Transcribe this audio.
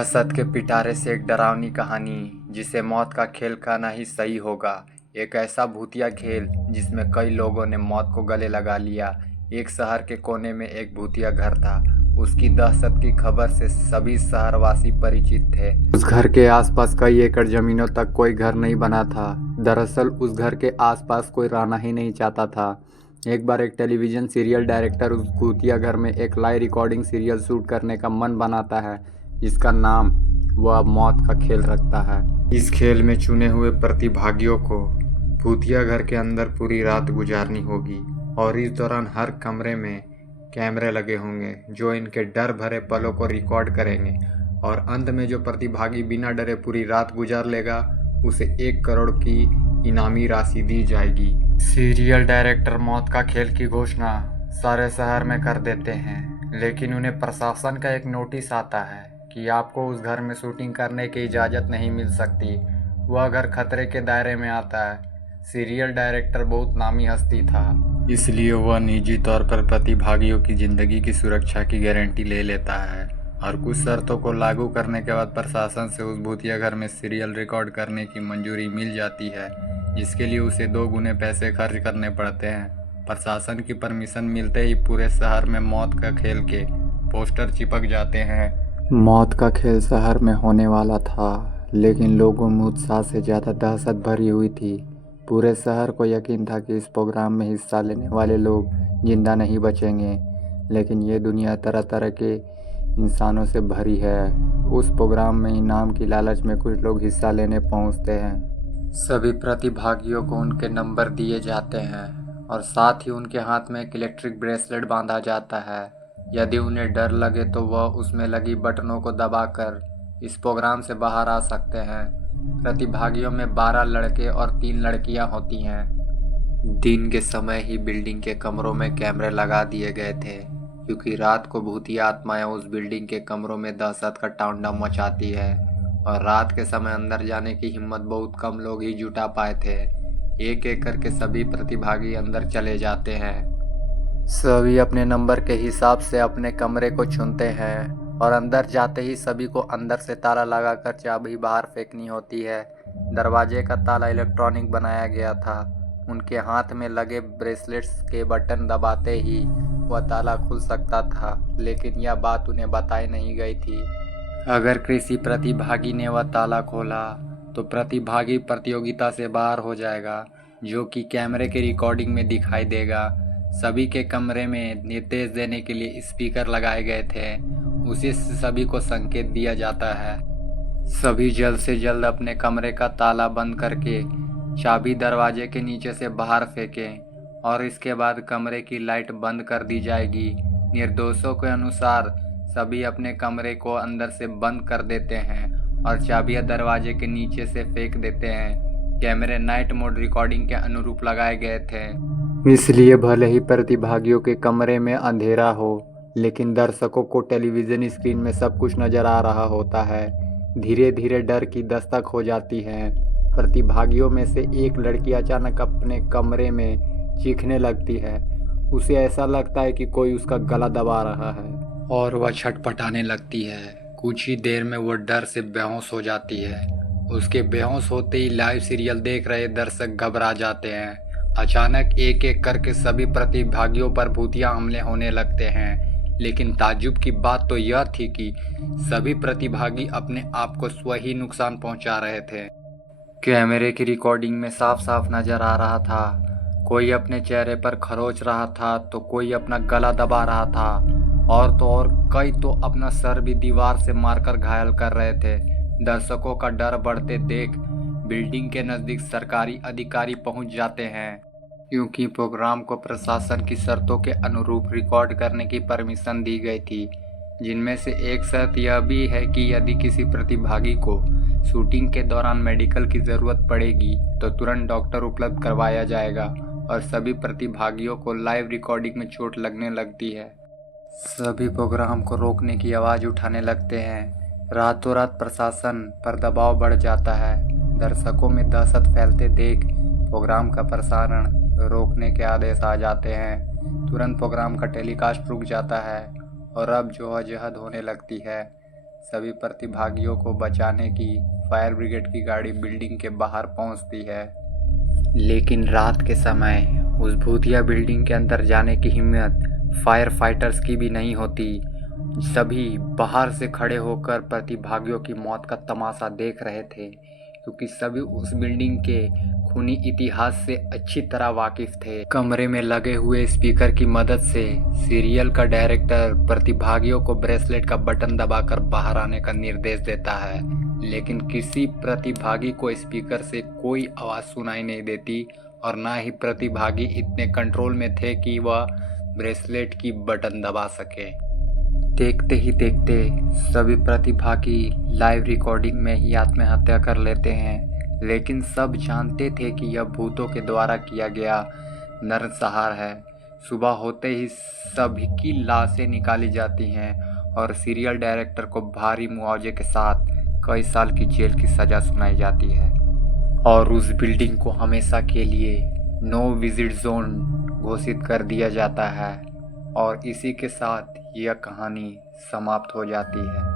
दहशत के पिटारे से एक डरावनी कहानी जिसे मौत का खेल कहना ही सही होगा। एक ऐसा भूतिया खेल जिसमें कई लोगों ने मौत को गले लगा लिया। एक शहर के कोने में एक भूतिया घर था। उसकी दहशत की खबर से सभी शहरवासी परिचित थे। उस घर के आसपास कई एकड़ जमीनों तक कोई घर नहीं बना था। दरअसल उस घर के आसपास कोई रहना ही नहीं चाहता था। एक बार एक टेलीविजन सीरियल डायरेक्टर उस भूतिया घर में एक लाइव रिकॉर्डिंग सीरियल शूट करने का मन बनाता है, जिसका नाम वह मौत का खेल रखता है। इस खेल में चुने हुए प्रतिभागियों को भूतिया घर के अंदर पूरी रात गुजारनी होगी और इस दौरान हर कमरे में कैमरे लगे होंगे जो इनके डर भरे पलों को रिकॉर्ड करेंगे और अंत में जो प्रतिभागी बिना डरे पूरी रात गुजार लेगा उसे 1 करोड़ की इनामी राशि दी जाएगी। सीरियल डायरेक्टर मौत का खेल की घोषणा सारे शहर में कर देते हैं, लेकिन उन्हें प्रशासन का एक नोटिस आता है कि आपको उस घर में शूटिंग करने की इजाज़त नहीं मिल सकती। वह घर खतरे के दायरे में आता है। सीरियल डायरेक्टर बहुत नामी हस्ती था, इसलिए वह निजी तौर पर प्रतिभागियों की ज़िंदगी की सुरक्षा की गारंटी ले लेता है और कुछ शर्तों को लागू करने के बाद प्रशासन से उस भूतिया घर में सीरियल रिकॉर्ड करने की मंजूरी मिल जाती है, जिसके लिए उसे 2 गुने पैसे खर्च करने पड़ते हैं। प्रशासन की परमिशन मिलते ही पूरे शहर में मौत का खेल के पोस्टर चिपक जाते हैं। मौत का खेल शहर में होने वाला था, लेकिन लोगों में उत्साह से ज़्यादा दहशत भरी हुई थी। पूरे शहर को यकीन था कि इस प्रोग्राम में हिस्सा लेने वाले लोग जिंदा नहीं बचेंगे, लेकिन ये दुनिया तरह तरह के इंसानों से भरी है। उस प्रोग्राम में इनाम की लालच में कुछ लोग हिस्सा लेने पहुंचते हैं। सभी प्रतिभागियों को उनके नंबर दिए जाते हैं और साथ ही उनके हाथ में एक इलेक्ट्रिक ब्रेसलेट बांधा जाता है। यदि उन्हें डर लगे तो वह उसमें लगी बटनों को दबाकर इस प्रोग्राम से बाहर आ सकते हैं। प्रतिभागियों में 12 लड़के और 3 लड़कियां होती हैं। दिन के समय ही बिल्डिंग के कमरों में कैमरे लगा दिए गए थे, क्योंकि रात को भूतिया आत्माएं उस बिल्डिंग के कमरों में दहशत का तांडव मचाती है और रात के समय अंदर जाने की हिम्मत बहुत कम लोग ही जुटा पाए थे। एक एक करके सभी प्रतिभागी अंदर चले जाते हैं। सभी अपने नंबर के हिसाब से अपने कमरे को चुनते हैं और अंदर जाते ही सभी को अंदर से ताला लगाकर चाबी बाहर फेंकनी होती है। दरवाजे का ताला इलेक्ट्रॉनिक बनाया गया था। उनके हाथ में लगे ब्रेसलेट्स के बटन दबाते ही वह ताला खुल सकता था, लेकिन यह बात उन्हें बताई नहीं गई थी। अगर किसी प्रतिभागी ने वह ताला खोला तो प्रतिभागी प्रतियोगिता से बाहर हो जाएगा, जो कि कैमरे के रिकॉर्डिंग में दिखाई देगा। सभी के कमरे में निर्देश देने के लिए स्पीकर लगाए गए थे। उसी से सभी को संकेत दिया जाता है। सभी जल्द से जल्द अपने कमरे का ताला बंद करके चाबी दरवाजे के नीचे से बाहर फेंकें और इसके बाद कमरे की लाइट बंद कर दी जाएगी। निर्देशों के अनुसार सभी अपने कमरे को अंदर से बंद कर देते हैं और चाबियां दरवाजे के नीचे से फेंक देते हैं। कैमरे नाइट मोड रिकॉर्डिंग के अनुरूप लगाए गए थे, इसलिए भले ही प्रतिभागियों के कमरे में अंधेरा हो, लेकिन दर्शकों को टेलीविज़न स्क्रीन में सब कुछ नज़र आ रहा होता है। धीरे धीरे डर की दस्तक हो जाती है। प्रतिभागियों में से एक लड़की अचानक अपने कमरे में चीखने लगती है। उसे ऐसा लगता है कि कोई उसका गला दबा रहा है और वह छटपटाने लगती है। कुछ ही देर में वह डर से बेहोश हो जाती है। उसके बेहोश होते ही लाइव सीरियल देख रहे दर्शक घबरा जाते हैं। अचानक एक एक करके सभी प्रतिभागियों पर भूतिया हमले होने लगते हैं, लेकिन ताज्जुब की बात तो यह थी कि सभी प्रतिभागी अपने आप को स्वयं ही नुकसान पहुंचा रहे थे। कैमरे की रिकॉर्डिंग में साफ साफ नजर आ रहा था, कोई अपने चेहरे पर खरोच रहा था तो कोई अपना गला दबा रहा था और तो और कई तो अपना सर भी दीवार से मारकर घायल कर रहे थे। दर्शकों का डर बढ़ते देख बिल्डिंग के नज़दीक सरकारी अधिकारी पहुंच जाते हैं, क्योंकि प्रोग्राम को प्रशासन की शर्तों के अनुरूप रिकॉर्ड करने की परमिशन दी गई थी, जिनमें से एक शर्त यह भी है कि यदि किसी प्रतिभागी को शूटिंग के दौरान मेडिकल की ज़रूरत पड़ेगी तो तुरंत डॉक्टर उपलब्ध करवाया जाएगा और सभी प्रतिभागियों को लाइव रिकॉर्डिंग में चोट लगने लगती है। सभी प्रोग्राम को रोकने की आवाज़ उठाने लगते हैं। रातों रात प्रशासन पर दबाव बढ़ जाता है। दर्शकों में दहशत फैलते देख प्रोग्राम का प्रसारण रोकने के आदेश आ जाते हैं। तुरंत प्रोग्राम का टेलीकास्ट रुक जाता है और अब जद्दोजहद होने लगती है। सभी प्रतिभागियों को बचाने की फायर ब्रिगेड की गाड़ी बिल्डिंग के बाहर पहुंचती है। लेकिन रात के समय उस भूतिया बिल्डिंग के अंदर जाने की हिम्मत फायर फाइटर्स की भी नहीं होती। सभी बाहर से खड़े होकर प्रतिभागियों की मौत का तमाशा देख रहे थे, क्योंकि सभी उस बिल्डिंग के खूनी इतिहास से अच्छी तरह वाकिफ थे। कमरे में लगे हुए स्पीकर की मदद से सीरियल का डायरेक्टर प्रतिभागियों को ब्रेसलेट का बटन दबाकर बाहर आने का निर्देश देता है, लेकिन किसी प्रतिभागी को स्पीकर से कोई आवाज़ सुनाई नहीं देती और ना ही प्रतिभागी इतने कंट्रोल में थे कि वह ब्रेसलेट की बटन दबा सके। देखते ही देखते सभी प्रतिभागी लाइव रिकॉर्डिंग में ही आत्महत्या कर लेते हैं, लेकिन सब जानते थे कि यह भूतों के द्वारा किया गया नरसंहार है। सुबह होते ही सभी की लाशें निकाली जाती हैं और सीरियल डायरेक्टर को भारी मुआवजे के साथ कई साल की जेल की सज़ा सुनाई जाती है और उस बिल्डिंग को हमेशा के लिए नो विजिट जोन घोषित कर दिया जाता है। और इसी के साथ यह कहानी समाप्त हो जाती है।